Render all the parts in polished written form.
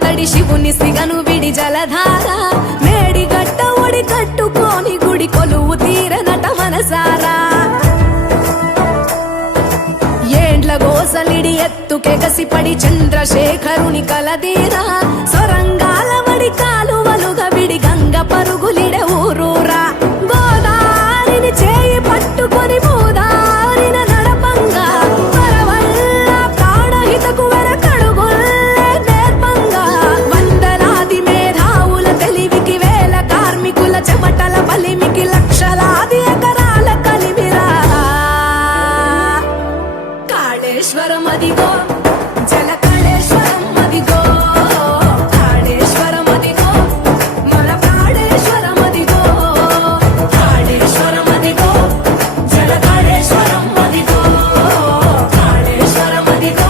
తడి శివుని సిగను విడి జలధార మేడి గట్ట ఒడి కట్టుకోని గుడి కొలువు తీరనట మనసారా ఏండ్ల గోసలిడి ఎత్తుకెగసిపడి చంద్రశేఖరుని కలదీరా సొరంగాల వడి కాలువలుగా విడి గంగ పరుగులిడ ఊరూరా గోదారిని చేయి పట్టుకొని భూదారిన నడపంగా వరవల్ల ప్రాణహితకు వెనకడుగుల్లే నేర్పంగా వందలాది మేధావుల తెలివికి వేల కార్మికుల చెమటల బలిమికి లక్షలాది ఎకరాల కలిమిరా కాళేశ్వరం అదిగో జల కాళేశ్వరం అదిగో కాళేశ్వరం అదిగో మన ప్రాణేశ్వరం అదిగో కాళేశ్వరం అదిగో జల కాళేశ్వరం అదిగో కాళేశ్వరం అదిగో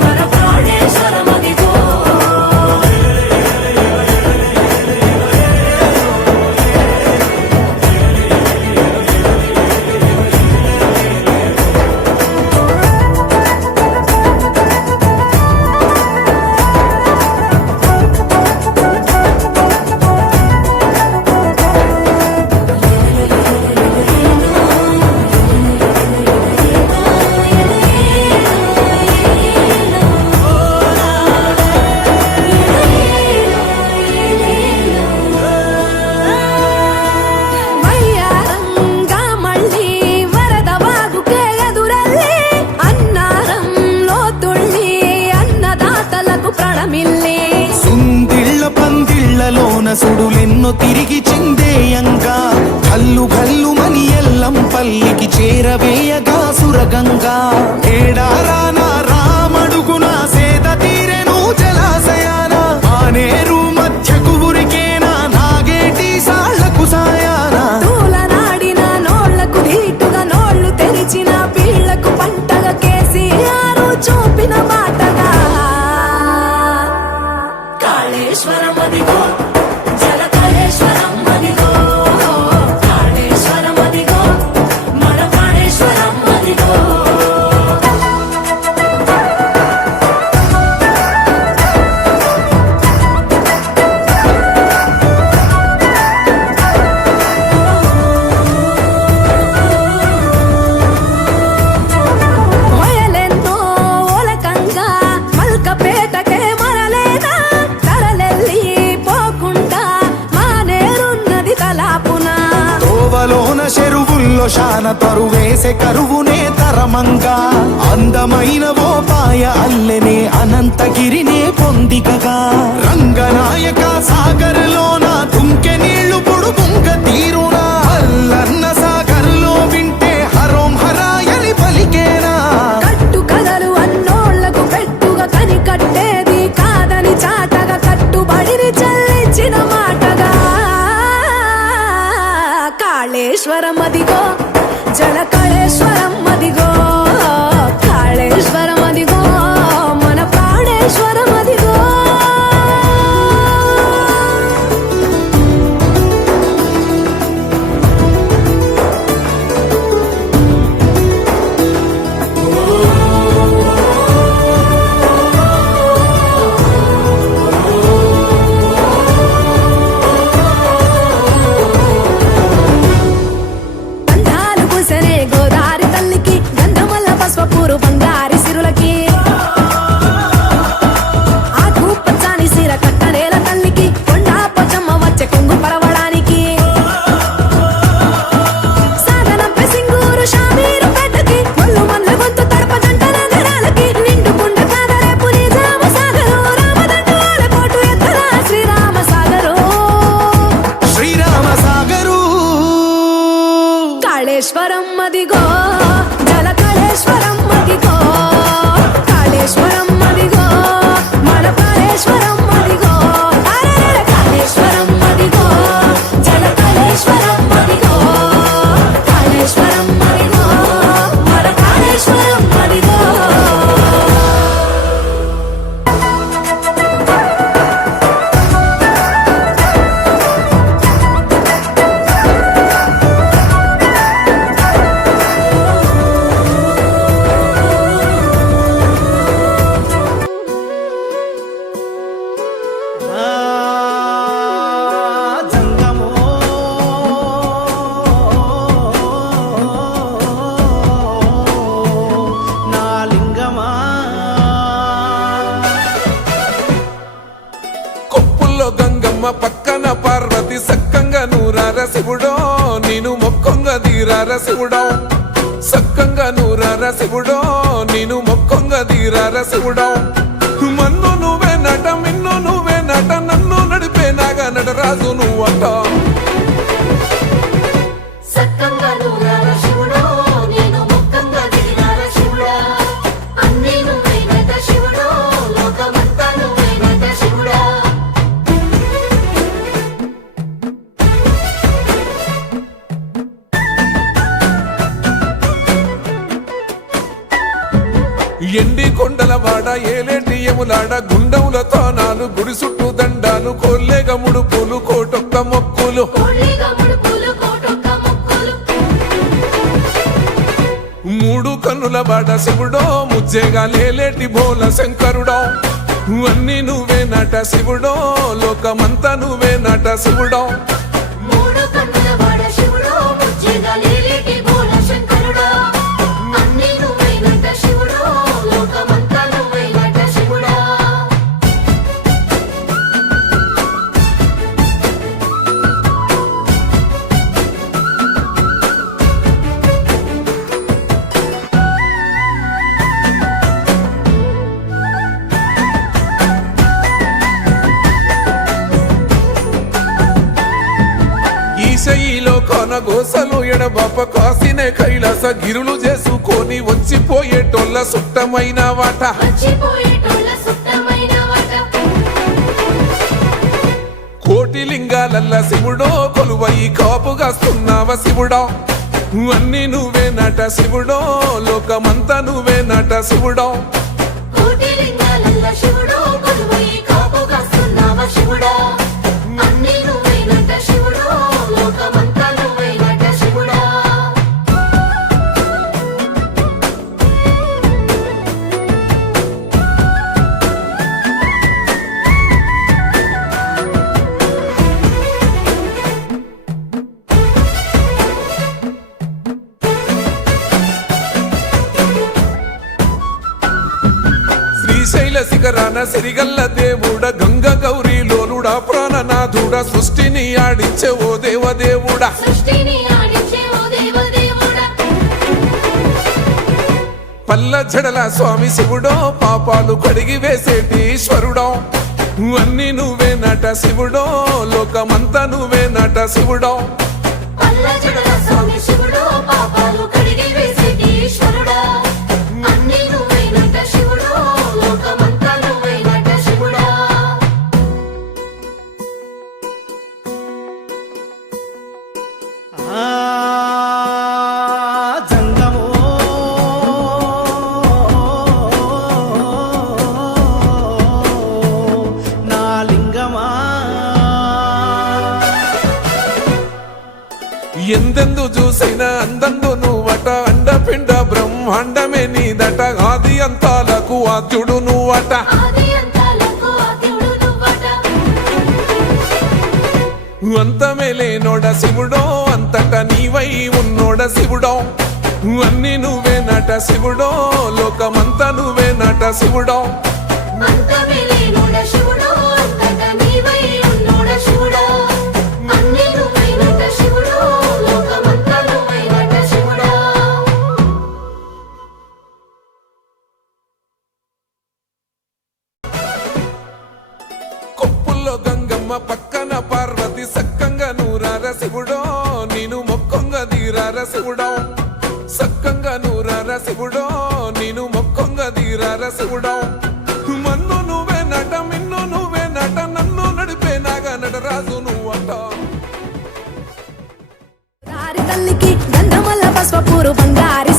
మన ప్రాణేశ్వరం అదిగో వయ్యారంగా మళ్ళీ వరద వాగుకే ఎదురల్లి అన్నారంలో తుళ్ళి అన్నదాతలకు ప్రణమిల్లి సుందిళ్ళ పందిళ్లలోన సుడులెన్నో తిరిగి చిందేయంగా కల్లు కల్లు మని ఎల్లం పల్లికి చేరవేయగా సురగంగా ఏడారాన రామడుగున సేద తీరెను జలాశయాన మానేరు మధ్యకు ఉరికేనా నాగేటి సాళ్లకు సాయాన తూలనాడిన నోళ్లకు ధీటుగా నోళ్లు తెరిచిన పీళ్లకు పంటగా కేసీఆర్ చూపిన బాటగా కాళేశ్వరం అదిగో జల కాళేశ్వరం అదిగో కాళేశ్వరం అదిగో మన ప్రాణేశ్వరం అదిగో మొయలెన్నో ఓలకంగా మల్కపేటకే మరలేదా తరలెల్లి పోకుండా మానేరున్నది తలాపున తోవలోన చెరువుల్లో శాన తరువేసే కరువునే తరమంగా అందమైన ఓపాయ అల్లెనే అనంతగిరినే పొందికగా రంగనాయక సాగర్లోన దుంకె నీళ్లు పొడుగుంగ తీరునా అల్లన్న సాగర్లో వింటే హరోం హరాయని పలికేనా కట్టు కథలు అన్నోళ్లకు పెట్టుగా కని కట్టేది కాదని చాటగా కట్టుబడిని చెల్లించిన మాటగా కాళేశ్వరం అదిగో జల కాళేశ్వరం అదిగో కాళేశ్వరం అదిగో మన ప్రాణేశ్వరం అదిగో శివుడో సక్కంగా నూరార శివుడో నేను మొక్కంగా తీరార శివుడో మన్ను నువ్వే నట మిన్ను నువ్వే నట నన్ను నడిపే నాగా నటరాజు నువ్వట సక్కంగా నూరార శివుడో నేను మొక్కంగా తీరార శివుడా అన్నీ నువ్వైనట శివుడో లోకమంతా నువ్వైనట శివుడా ఎండి కొండల వాడ ఏలేటి ఎములాడ గుండములతో నాలు గుడి చుట్టూ దండాలు కొల్లేగ ముడుపులు కోటొక్క మొక్కులు కోళ్ళిగా ముడుపులు కోటొక్క మొక్కులు మూడు కన్నుల బాడ శివుడో ముజ్జేగా లేలేటి బోల శంకరుడో అన్నీ నువ్వే నట శివుడో లోకమంతా నువ్వే నట శివుడో మూడు కన్నుల వాడ శివుడో ముజ్జేగా లేలేటి బోల శంకరుడా అన్నీ నువ్వైనట శివుడో లోకమంతా నువ్వైనట శివుడా ఈశయిలో కొన గోసలు ఎడబాప కాసినే కైలాస గిరులు చేసుకొని వచ్చిపోయేటోళ్ళ సుట్టమైన వాట వచ్చిపోయేటోళ్ళ సుత్తమైన వాట కోటి లింగాలల్ల శివుడో కొలువయి కాపుగాస్తున్నావ శివుడో అన్నీ నువ్వే నట శివుడో లోకమంతా నువ్వే నట శివుడో కోటి లింగాలల్ల శివుడో కొలువై కాపుగాస్తున్నావ శివుడా అన్నీ నువ్వైనట శివుడో లోకమంతా నువ్వైనట శివుడా శ్రీశైల శిఖరాన సిరిగల్ల దేవుడ గంగ గౌరీ లోలుడా ప్రాణనాథుడా సృష్టిని ఆడించే ఓ దేవదేవుడా సృష్టిని ఆడించే ఓ దేవదేవుడా పల్ల జడల స్వామి శివుడో పాపాలు కడిగి వేసేటి ఈశ్వరుడో అన్నీ నువ్వే నట శివుడో లోకమంతా నువ్వే నట శివుడో పల్ల జడల స్వామి శివుడో పాపాలు కడిగి వేసేటి ఈశ్వరుడా అన్నీ నువ్వైనట శివుడో లోకమంతా నువ్వైనట శివుడా జంగమో నా లింగమా ఎందెందు చూసైనా అందందు నువ్వట అండపిండ బ్రహ్మాండమే నీదట ఆది అంతాలకు ఆద్యుడు నువ్వట ఆది అంతాలకు ఆద్యుడు నువ్వట అంతమే లేనోడ శివుడో అంతట నీవై ఉన్నోడ శివుడో అన్నీ నువ్వే నట శివుడో లోకమంతా నువ్వే నట శివుడో అంతమే లేనోడ శివుడో అంతటా నీవై ఉన్నోడ శివుడా అన్నీ నువ్వైనట శివుడో లోకమంతా నువ్వైనట శివుడా కొప్పుల్లో గంగమ్మ పక్కన పార్వతి సక్కంగా నూరార శివుడో నేను మొక్కంగా తీరార శివుడో సక్కంగా నూరార శివుడో నేను మొక్కంగా తీరార శివుడో మన్ను నువ్వే నట మిన్ను నువ్వే నట నన్ను నడిపే నాగా నటరాజు నువ్వట దారి తల్లికి గంధమల్ల పసుపూరు బంగారి